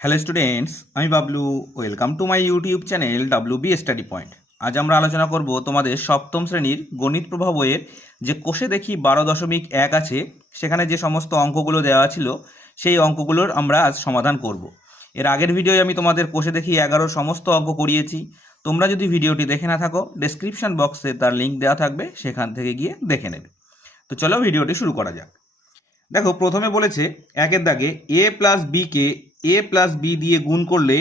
Hello students, আমি Bablu. Welcome to my YouTube channel WB study point. আজ আমরা আলোচনা করব তোমাদের সপ্তম শ্রেণীর গণিত প্রভা বইয়ের যে কোষে দেখি 12.1 আছে, সেখানে যে সমস্ত অঙ্কগুলো দেওয়া ছিল সেই অঙ্কগুলোর আমরা আজ সমাধান করব। এর আগের ভিডিওয় আমি তোমাদের কোষে দেখি 11 সমস্ত অঙ্ক করিয়েছি। তোমরা যদি ভিডিওটি দেখে না থাকো, ডেসক্রিপশন বক্সে তার লিঙ্ক দেওয়া থাকবে, সেখান থেকে গিয়ে দেখে নেবে। তো চলো ভিডিওটি শুরু করা যাক। দেখো, প্রথমে বলেছে একের দাগে এ প্লাস বিকে এ প্লাস বি দিয়ে গুণ করলে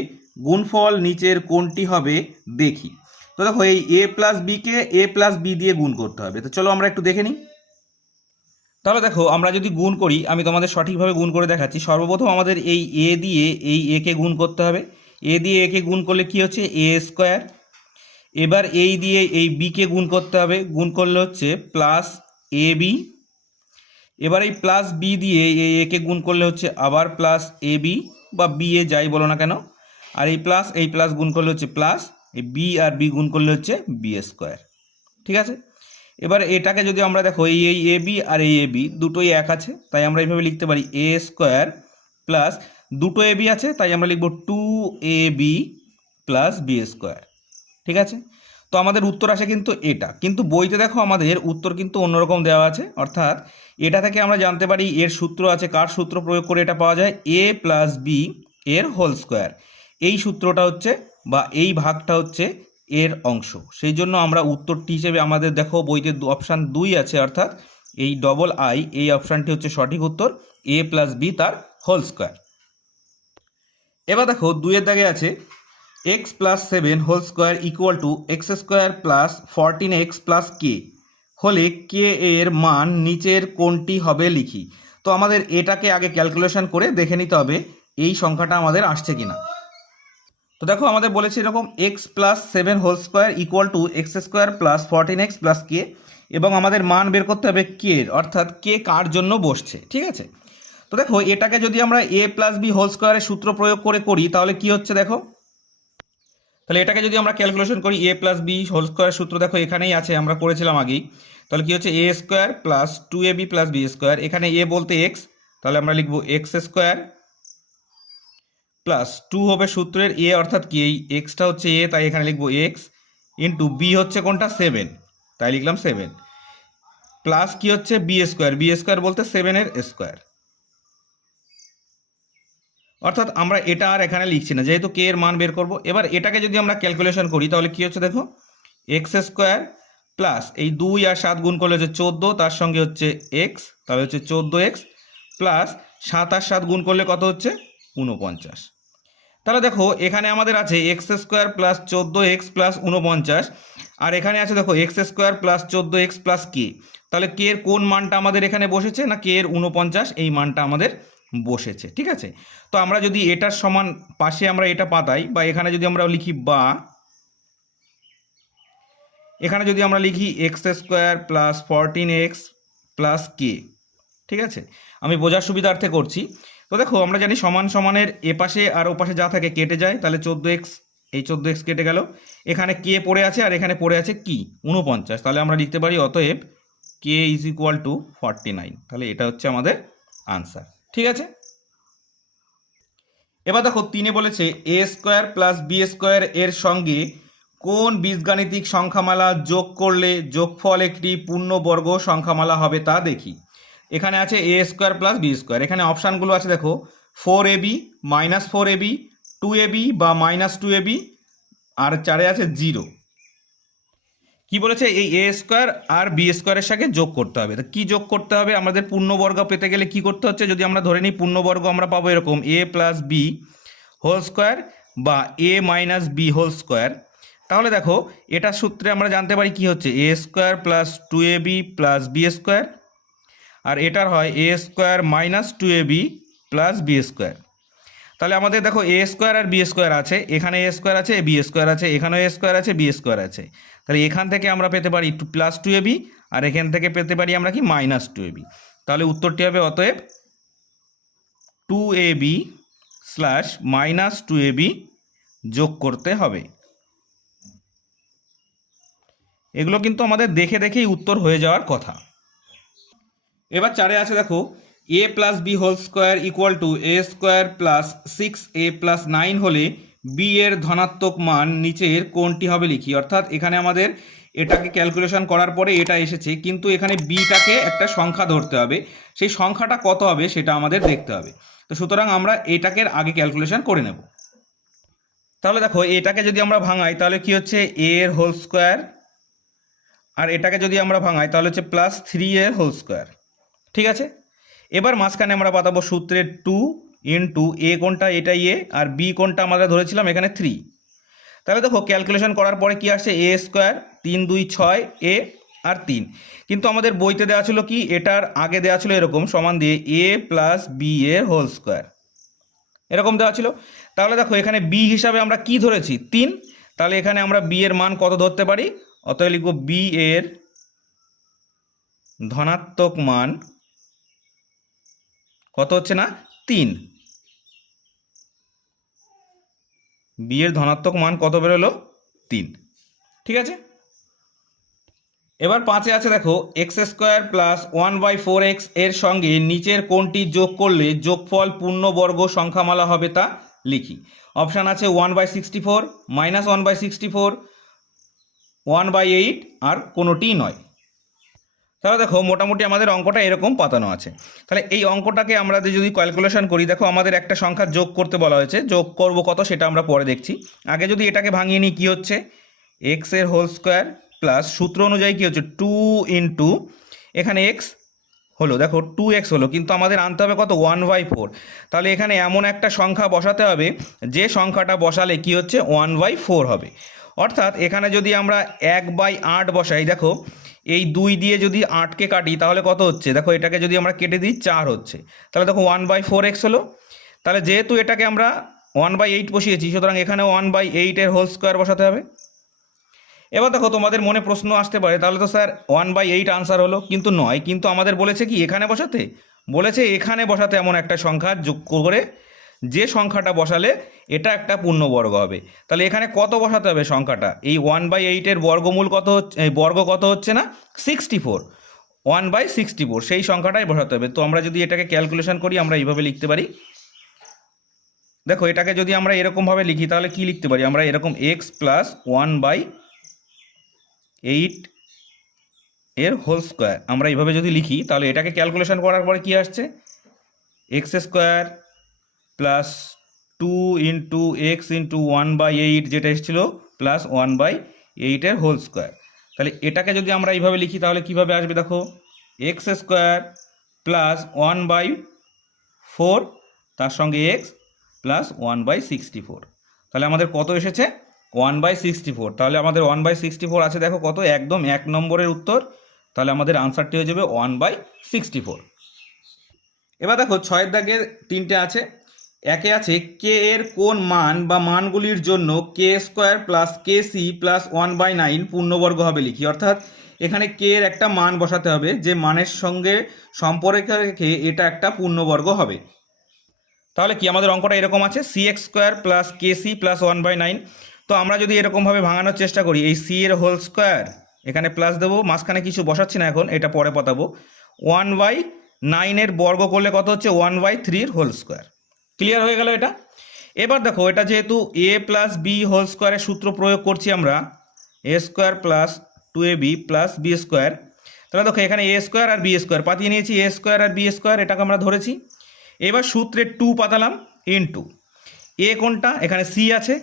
গুণফল নিচের কোনটি হবে দেখি। তো দেখো, এই এ প্লাস বিকে এ প্লাস বি দিয়ে গুণ করতে হবে। তো চলো আমরা একটু দেখে নিই। তাহলে দেখো, আমরা যদি গুণ করি, আমি তোমাদের সঠিকভাবে গুণ করে দেখাচ্ছি। সর্বপ্রথম আমাদের এই এ দিয়ে এই এ কে গুণ করতে হবে। এ দিয়ে এ কে গুণ করলে কি হচ্ছে? A square. এবার এই দিয়ে এই বি কে গুণ করতে হবে, গুণ করলে হচ্ছে প্লাস এ বি। এবার এই প্লাস বি দিয়ে এই একে গুণ করলে হচ্ছে আবার প্লাস এ বি, বা বি এ যাই বলো না কেন। আর এই প্লাস গুণ করলে হচ্ছে প্লাস, এই বি আর বি গুণ করলে হচ্ছে বি স্কোয়ার। ঠিক আছে। এবার এটাকে যদি আমরা দেখো, এই এ বি আর এই এ বি দুটোই এক আছে, তাই আমরা এইভাবে লিখতে পারি এ স্কোয়ার প্লাস, দুটো এ বি আছে তাই আমরা লিখব 2ab প্লাস বি স্কোয়ার। ঠিক আছে। তো আমাদের উত্তর আসে কিন্তু এটা, কিন্তু বইতে দেখো আমাদের উত্তর কিন্তু অন্যরকম দেওয়া আছে। অর্থাৎ এটা থেকে আমরা জানতে পারি এর সূত্র আছে, কার সূত্র প্রয়োগ করে এটা পাওয়া যায়? এ প্লাস বি এর হোল স্কোয়ার। এই সূত্রটা হচ্ছে, বা এই ভাগটা হচ্ছে এর অংশ। সেই জন্য আমরা উত্তরটি হিসেবে আমাদের দেখো বইতে অপশান 2 আছে, অর্থাৎ এই ডবল আই, এই অপশানটি হচ্ছে সঠিক উত্তর, এ প্লাস বি তার হোল স্কোয়ার। এবার দেখো, 2-এর দাগে আছে x plus 7 whole square equal to x square plus 14x plus k হলে কে এর মান নিচের কোনটি হবে লিখি। তো আমাদের এটাকে আগে ক্যালকুলেশন করে দেখে নিতে হবে এই সংখ্যাটা আমাদের আসছে কিনা। তো দেখো, আমাদের বলেছে এরকম x plus 7 whole square equal to x square plus 14x plus k, এবং আমাদের মান বের করতে হবে কে এর, অর্থাৎ কে কার জন্য বসছে। ঠিক আছে। তো দেখো, এটাকে যদি আমরা এ প্লাস বি হোল স্কোয়ারের সূত্র প্রয়োগ করে করি তাহলে কি হচ্ছে দেখো। তাহলে এটাকে যদি আমরা ক্যালকুলেশন করি, এ প্লাস বি হোল স্কোয়ার সূত্র দেখো এখানেই আছে, আমরা করেছিলাম আগেই। তাহলে কি হচ্ছে? A square plus 2ab plus B square, এখানে এ বলতে এক্স, তাহলে আমরা লিখবো এক্স স্কোয়ার প্লাস 2 হবে সূত্রের এ, অর্থাৎ কি এই এক্সটা হচ্ছে এ, তাই এখানে লিখবো এক্স, ইন্টু বি হচ্ছে কোনটা? 7, তাই লিখলাম 7, প্লাস কি হচ্ছে? বি স্কোয়ার বলতে 7-এর স্কোয়ার। অর্থাৎ আমরা এটা আর এখানে লিখছি না, যেহেতু কে এর মান বের করব। এবার এটাকে যদি আমরা ক্যালকুলেশন করি তাহলে কি হচ্ছে দেখো, এক্স স্কোয়ার প্লাস এই 2 আর 7 গুণ করলে হচ্ছে 14, তার সঙ্গে হচ্ছে এক্স, তাহলে হচ্ছে 14x প্লাস 7 আর 7 গুণ করলে কত হচ্ছে? 49। তাহলে দেখো, এখানে আমাদের আছে x square plus 14x plus 49, আর এখানে আছে দেখো x square plus 14x plus k. তাহলে কে এর কোন মানটা আমাদের এখানে বসেছে? না, কে এর 49 এই মানটা আমাদের বসেছে। ঠিক আছে। তো আমরা যদি এটার সমান পাশে আমরা এটা পাতাই, বা এখানে যদি আমরা লিখি, বা এখানে যদি আমরা লিখি x square plus 14x plus k. ঠিক আছে, আমি বোঝার সুবিধার্থে করছি। তো দেখো, আমরা জানি সমান সমানের এ পাশে আর ও পাশে যা থাকে কেটে যায়, তাহলে 14x, এই 14x কেটে গেল, এখানে কে পড়ে আছে আর এখানে পড়ে আছে কি? 49। তাহলে আমরা লিখতে পারি অতএব কে ইজ ইকুয়াল টু 49। তাহলে এটা হচ্ছে আমাদের আনসার। ঠিক আছে। এবার দেখো, 3-এ বলেছে এ স্কোয়ার প্লাস বি স্কোয়ার এর সঙ্গে কোন বীজগাণিতিক সংখ্যামালা যোগ করলে যোগফল একটি পূর্ণবর্গ সংখ্যামালা হবে তা দেখি। এখানে আছে এ স্কোয়ার প্লাস বি স্কোয়ার, এখানে অপশানগুলো আছে দেখো, 4ab মাইনাস 4ab, 2ab বা মাইনাস 2ab, আর 4-এ আছে 0। কি বলেছে? এই এ স্কোয়ার আর বি স্কোয়ারের সাথে যোগ করতে হবে। তো কি যোগ করতে হবে? আমাদের পূর্ণবর্গ পেতে গেলে কি করতে হচ্ছে? যদি আমরা ধরে নিই পূর্ণবর্গ আমরা পাবো এরকম a plus b whole square বা a minus b whole square. তাহলে দেখো, এটার সূত্রে আমরা জানতে পারি কি হচ্ছে? A square plus 2ab plus B square, আর এটার হয় a square minus 2ab plus B square. তাহলে আমাদের দেখো এ স্কোয়ার আর বি স্কোয়ার আছে, এখানে এ স্কোয়ার আছে, বি স্কোয়ার আছে, এখানেও এ স্কোয়ার আছে, বি স্কোয়ার আছে। তাহলে এখান থেকে আমরা পেতে পারি প্লাস 2ab, আর এখান থেকে পেতে পারি আমরা কি? Minus 2ab। তাহলে উত্তরটি হবে অতএব 2ab স্ল্যাশ মাইনাস 2ab যোগ করতে হবে। এগুলো কিন্তু আমাদের দেখে দেখেই উত্তর হয়ে যাওয়ার কথা। এবার 4-এ আছে দেখো, a plus b whole square equal to a square plus 6a+9 হলে বি এর ধনাত্মক মান নিচের কোনটি হবে লিখি। অর্থাৎ এখানে আমাদের এটাকে ক্যালকুলেশন করার পরে এটা এসেছে, কিন্তু এখানে বিটাকে একটা সংখ্যা ধরতে হবে, সেই সংখ্যাটা কত হবে সেটা আমাদের দেখতে হবে। তো সুতরাং আমরা এটাকে আগে ক্যালকুলেশন করে নেব। তাহলে দেখো এটাকে যদি আমরা ভাঙাই তাহলে কি হচ্ছে এ এর হোল স্কোয়ার, আর এটাকে যদি আমরা ভাঙাই তাহলে হচ্ছে +3 এর হোল স্কোয়ার। ঠিক আছে, এবার মাঝখানে আমরা পাতাবো সূত্রের 2 ইন্টু এ কোনটা, এটা এ, আর বি কোনটা আমরা ধরেছিলাম এখানে 3। তাহলে দেখো ক্যালকুলেশন করার পরে কি আসছে এ স্কোয়ার 3 2 6 এ আর 3, কিন্তু আমাদের বইতে দেওয়া ছিল কি এটার আগে দেওয়া ছিল এরকম সমান দিয়ে এ প্লাস বি এর হোল স্কোয়ার, এরকম দেওয়া ছিল। তাহলে দেখো এখানে বি হিসাবে আমরা কি ধরেছি 3, তাহলে এখানে আমরা বি এর মান কত ধরতে পারি, অতএব লিখব বি এর ধনাত্মক মান কত হচ্ছে না 3। বি এর ধনাত্মক মান কত বেরোলো 3। ঠিক আছে, এবার 5-এ আছে দেখো x² প্লাস 1/4x এর সঙ্গে নিচের কোনটি যোগ করলে যোগফল পূর্ণবর্গ সংখ্যামালা হবে তা লিখি। অপশান আছে 1/64, -1/64, 1/8 আর কোনোটিই নয়। তাহলে দেখো মোটামুটি আমাদের অঙ্কটা এরকম পাতানো আছে। তাহলে এই অঙ্কটাকে আমরা যদি ক্যালকুলেশন করি, দেখো আমাদের একটা সংখ্যা যোগ করতে বলা হয়েছে, যোগ করব কত সেটা আমরা পরে দেখছি। আগে যদি এটাকে ভাঙিয়ে নিই কি হচ্ছে এক্স এর হোল স্কোয়ার প্লাস সূত্র অনুযায়ী কি হচ্ছে 2 ইন্টু এখানে এক্স হলো, দেখো 2x হলো, কিন্তু আমাদের আনতে হবে কত 1/4। তাহলে এখানে এমন একটা সংখ্যা বসাতে হবে যে সংখ্যাটা বসালে কি হচ্ছে 1/4 হবে। অর্থাৎ এখানে যদি আমরা 1/8 বসাই, দেখো এই 2 দিয়ে যদি 8কে কাটি তাহলে কত হচ্ছে, দেখো এটাকে যদি আমরা কেটে দিই 4 হচ্ছে, তাহলে দেখো 1/4x হলো। তাহলে যেহেতু এটাকে আমরা 1/8 বসিয়েছি, সুতরাং এখানে 1/8 এর হোল স্কোয়ার বসাতে হবে। এবার দেখো তোমাদের মনে প্রশ্ন আসতে পারে তাহলে তো স্যার 1/8 আনসার হলো, কিন্তু নয়, কিন্তু আমাদের বলেছে কি এখানে বসাতে, বলেছে এখানে বসাতে এমন একটা সংখ্যা যোগ করে যে সংখ্যাটা বসালে এটা একটা পূর্ণবর্গ হবে। তাহলে এখানে কত বসাতে হবে সংখ্যাটা, এই 1/8 এর বর্গমূল কত হচ্ছে, এই বর্গ কত হচ্ছে না 64, 1/64 সেই সংখ্যাটাই বসাতে হবে। তো আমরা যদি এটাকে ক্যালকুলেশন করি আমরা এইভাবে লিখতে পারি, দেখো এটাকে যদি আমরা এরকমভাবে লিখি তাহলে কি লিখতে পারি আমরা, এরকম x প্লাস 1/8 এর হোল স্কোয়ার আমরা এইভাবে যদি লিখি, তাহলে এটাকে ক্যালকুলেশন করার পরে কি আসছে x² plus 2 into x into 1/8 যেটা এসেছিলো প্লাস 1/8 এর হোল স্কোয়ার। তাহলে এটাকে যদি আমরা এইভাবে লিখি তাহলে কিভাবে আসবে, দেখো x² প্লাস 1/4 তার সঙ্গে x প্লাস 1/64, তাহলে আমাদের কত এসেছে 1/64। তাহলে আমাদের 1/64 আছে, দেখো কত, একদম 1 নম্বরের উত্তর। তাহলে আমাদের আনসারটি হয়ে যাবে 1/64। এবার দেখো 6-এর দাগের 3টে আছে। একে আছে কে এর কোন মান বা মানগুলির জন্য k² প্লাস kc প্লাস 1/9 পূর্ণবর্গ হবে লিখি। অর্থাৎ এখানে কে এর একটা মান বসাতে হবে যে মানের সঙ্গে সম্পর্ক রেখে এটা একটা পূর্ণবর্গ হবে। তাহলে কি আমাদের অঙ্কটা এরকম আছে cx² প্লাস kc প্লাস 1/9। তো আমরা যদি এরকমভাবে ভাঙানোর চেষ্টা করি, এই c এর হোল স্কোয়ার এখানে প্লাস দেবো, মাঝখানে কিছু বসাচ্ছি না এখন, এটা পরে পাতাবো, 1/9 এর বর্গ করলে কত হচ্ছে 1/3 এর হোল স্কোয়ার। ক্লিয়ার হয়ে গেল এটা। এবার দেখো এটা যেহেতু a প্লাস বি হোল স্কোয়ারের সূত্র প্রয়োগ করছি আমরা, a² plus 2ab plus b², তাহলে দেখো এখানে a² আর b² পাতিয়ে নিয়েছি, a² আর b² এটাকে আমরা ধরেছি। এবার সূত্রে 2 পাতালাম ইন্টু এ কোনটা, এখানে c আছে,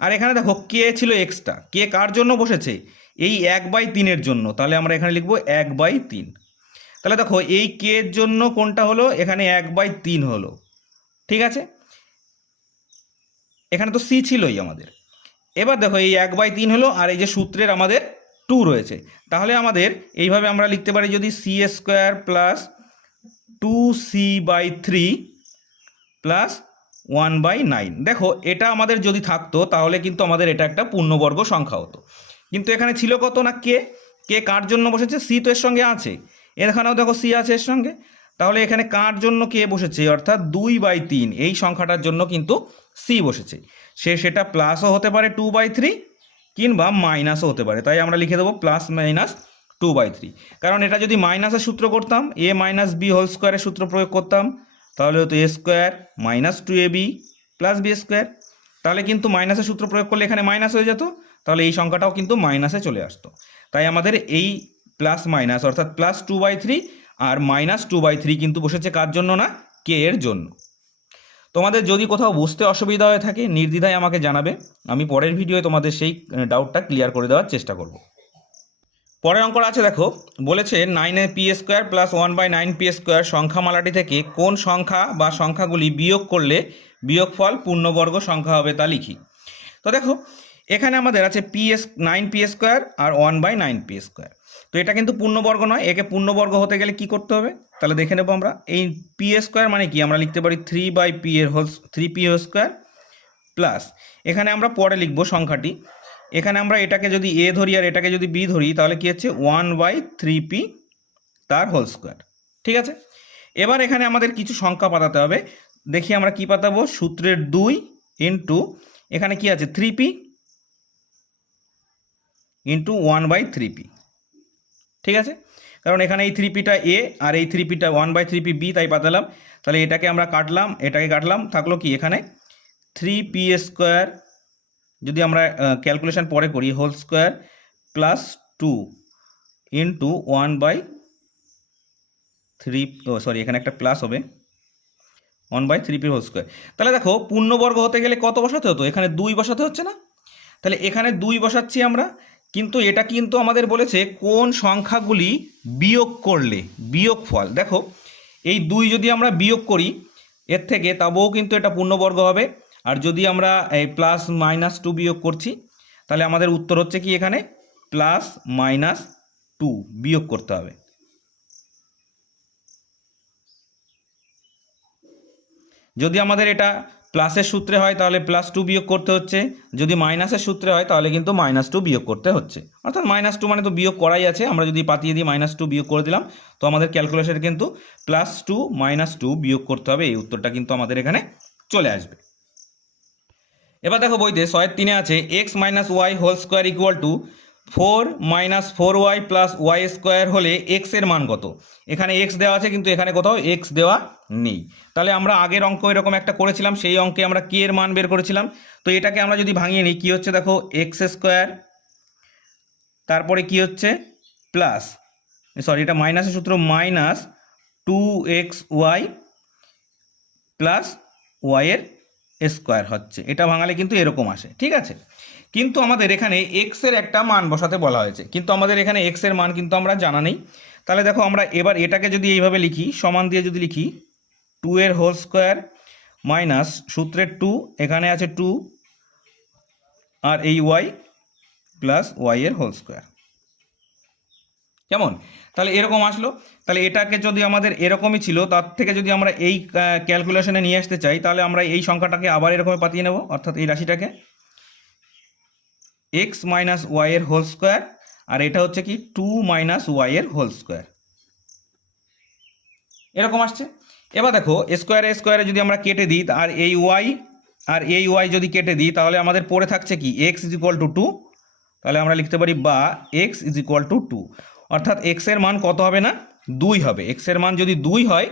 আর এখানে দেখো কে ছিল এক্সটা, কে কার জন্য বসেছে এই 1/3 এর জন্য, তাহলে আমরা এখানে লিখবো 1/3। তাহলে দেখো এই কে এর জন্য কোনটা হলো, এখানে 1/3 হলো। ঠিক আছে, এখানে তো সি ছিলই আমাদের। এবার দেখো এই 1/3 হলো, আর এই যে সূত্রের আমাদের 2 রয়েছে, তাহলে আমাদের এইভাবে আমরা লিখতে পারি যদি c² প্লাস 2c/3 প্লাস 1/9। দেখো এটা আমাদের যদি থাকতো তাহলে কিন্তু আমাদের এটা একটা পূর্ণবর্গ সংখ্যা হতো, কিন্তু এখানে ছিল কত না কে, কে কার জন্য বসেছে, সি তো এর সঙ্গে আছে, এখানেও দেখো সি আছে এর সঙ্গে, তাহলে এখানে কার জন্য কে বসেছে, অর্থাৎ 2/3 এই সংখ্যাটার জন্য কিন্তু সি বসেছে। সেটা প্লাসও হতে পারে 2/3 কিংবা মাইনাসও হতে পারে, তাই আমরা লিখে দেবো প্লাস মাইনাস 2/3, কারণ এটা যদি মাইনাসের সূত্র করতাম a মাইনাস বি হোল স্কোয়ারের সূত্র প্রয়োগ করতাম তাহলে হতো a square minus 2ab plus B square. তাহলে কিন্তু মাইনাসের সূত্র প্রয়োগ করলে এখানে মাইনাস হয়ে যেত, তাহলে এই সংখ্যাটাও কিন্তু মাইনাসে চলে আসতো। তাই আমাদের এই প্লাস মাইনাস অর্থাৎ প্লাস 2/3 আর মাইনাস 2/3 কিন্তু বসেছে কার জন্য না, কে এর জন্য। তোমাদের যদি কোথাও বুঝতে অসুবিধা হয়ে থাকে নির্দ্বিধায় আমাকে জানাবে, আমি পরের ভিডিওয়ে তোমাদের সেই ডাউটটা ক্লিয়ার করে দেওয়ার চেষ্টা করব। পরের অঙ্কটা আছে দেখো, বলেছে 9p² প্লাস 1/9p² সংখ্যামালাটি থেকে কোন সংখ্যা বা সংখ্যাগুলি বিয়োগ করলে বিয়োগফল পূর্ণবর্গ সংখ্যা হবে তা লিখি। তো দেখো এখানে আমাদের আছে 9p² আর 1/9p²। তো এটা কিন্তু পূর্ণবর্গ নয়, একে পূর্ণবর্গ হতে গেলে কি করতে হবে তাহলে দেখে নেব আমরা। এই p² মানে কি, আমরা লিখতে পারি 3p² প্লাস এখানে আমরা পরে লিখব সংখ্যাটি, এখানে আমরা এটাকে যদি a ধরি আর এটাকে যদি b ধরি তাহলে কি হচ্ছে 1/3p তার হোল স্কোয়ার। ঠিক আছে, এবার এখানে আমাদের কিছু সংখ্যা পাতাতে হবে। দেখি আমরা কি পাতাবো, সূত্রের 2 ইন্টু এখানে কি আছে 3p ইন্টু 1/3p। ঠিক আছে, কারণ এখানে এই 3pটা a আর এই 3pটা 1/3p b, তাই পাতালাম। তাহলে এটাকে আমরা কাটলাম, এটাকে কাটলাম, থাকলো কি এখানে 3p² যদি আমরা ক্যালকুলেশন পরে করি হোল স্কোয়ার প্লাস 2 ইন্টু 1/3, এখানে একটা প্লাস হবে 1/3p হোল স্কোয়ার। তাহলে দেখো পূর্ণবর্গ হতে গেলে কত বসাতে হতো, এখানে 2 বসাতে হচ্ছে না, তাহলে এখানে 2 বসাচ্ছি আমরা। কিন্তু এটা কিন্তু আমাদের বলেছে কোন সংখ্যাগুলি বিয়োগ করলে বিয়োগফল, দেখো এই 2 যদি আমরা বিয়োগ করি এর থেকে তবেও কিন্তু এটা পূর্ণবর্গ হবে। আর যদি আমরা এই প্লাস মাইনাস 2 বিয়োগ করছি তাহলে আমাদের উত্তর হচ্ছে কি এখানে প্লাস মাইনাস 2 বিয়োগ করতে হবে। যদি আমাদের এটা প্লাসের সূত্রে হয় তাহলে +2 বিয়োগ করতে হচ্ছে, যদি মাইনাসের সূত্রে হয় তাহলে কিন্তু -2 বিয়োগ করতে হচ্ছে। অর্থাৎ -2 মানে তো বিয়োগ করাই আছে, আমরা যদি পাতিয়ে দিই -2 বিয়োগ করে দিলাম, তো আমাদের ক্যালকুলেশনে কিন্তু +2 -2 বিয়োগ করতে হবে, এই উত্তরটা কিন্তু আমাদের এখানে চলে আসবে। এবার দেখো বইতে 6-3 আছে x - y whole square equal to 4 - 4y plus y² হলে x এর মান কত। এখানে x দেওয়া আছে কিন্তু এখানে কোথাও x দেওয়া নেই। তাহলে আমরা আগের অঙ্ক এরকম একটা করেছিলাম, সেই অঙ্কে আমরা k এর মান বের করেছিলাম। তো এটাকে আমরা যদি ভাঙিয়ে নিই কি হচ্ছে দেখো x², তারপরে কি হচ্ছে প্লাস, সরি এটা মাইনাসের সূত্র -2xy প্লাস y এর স্কোয়ার হচ্ছে, এটা ভাঙালে কিন্তু এরকম আসে। ঠিক আছে, কিন্তু আমাদের এখানে x এর একটা মান বসাতে বলা হয়েছে, কিন্তু আমাদের এখানে x এর মান কিন্তু আমরা জানা নেই। তাহলে দেখো আমরা এবার এটাকে যদি এইভাবে লিখি, সমান দিয়ে যদি লিখি 2 এর হোল স্কোয়ার মাইনাস সূত্রের 2, এখানে আছে 2 আর এই y প্লাস y এর হোল স্কোয়ার, কেমন তাহলে এরকম আসলো। তাহলে এটাকে যদি আমাদের এরকমই ছিল তার থেকে যদি আমরা এই ক্যালকুলেশনে নিয়ে আসতে চাই তাহলে আমরা এই সংখ্যাটাকে আবার এরকম পাতিয়ে নেব, অর্থাৎ এই রাশিটাকে x - y এর হোল স্কোয়ার আর এটা হচ্ছে কি 2 - y এর হোল স্কোয়ার, এরকম আসছে। এবার দেখো স্কোয়ারে স্কোয়ারে যদি আমরা কেটে দিই আর এই y আর এই y যদি কেটে দিই তাহলে আমাদের পড়ে থাকছে কি x = 2, তাহলে আমরা লিখতে পারি বা x = 2, অর্থাৎ x এর মান কত হবে না 2 হবে। x এর মান যদি 2 হয়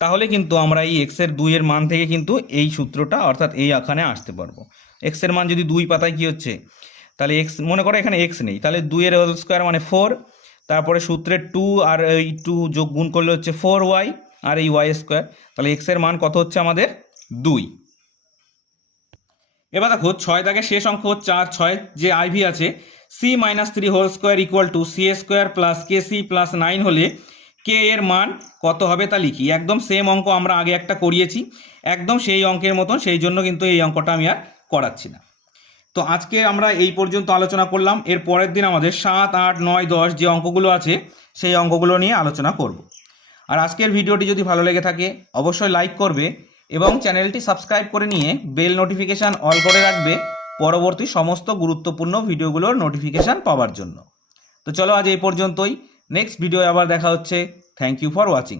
তাহলে কিন্তু আমরা এই x এর 2 এর মান থেকে কিন্তু এই সূত্রটা অর্থাৎ এই এখানে আসতে পারবো। x এর মান যদি 2 পাতায় কি হচ্ছে, তাহলে x মনে করো এখানে x নেই, তাহলে 2 এর হোল স্কোয়ার মানে 4, তারপরে সূত্রের 2 আর এই 2 যোগ গুণ করলে হচ্ছে 4y আর এই y², তাহলে x এর মান কত হচ্ছে আমাদের 2। এবার দেখো 6 দাগের শেষ অঙ্ক হচ্ছে 6 যে iv আছে c - 3 whole square equal to c² plus kc plus 9 হলে k এর মান কত হবে তা লিখি। একদম সেম অঙ্ক আমরা আগে একটা করিয়েছি, একদম সেই অঙ্কের মতন, সেই জন্য কিন্তু এই অঙ্কটা আমি আর করাচ্ছি না। তো আজকে আমরা এই পর্যন্ত আলোচনা করলাম, এর পরের দিন আমাদের 7, 8, 9, 10 যে অঙ্কগুলো আছে সেই অঙ্কগুলো নিয়ে আলোচনা করব। আর আজকের ভিডিওটি যদি ভালো লেগে থাকে অবশ্যই লাইক করবে এবং চ্যানেলটি সাবস্ক্রাইব করে নিয়ে বেল নোটিফিকেশান অল করে রাখবে পরবর্তী সমস্ত গুরুত্বপূর্ণ ভিডিওগুলোর নোটিফিকেশান পাওয়ার জন্য। তো চলো আজ এই পর্যন্তই, নেক্সট ভিডিও আবার দেখা হচ্ছে। Thank you for watching.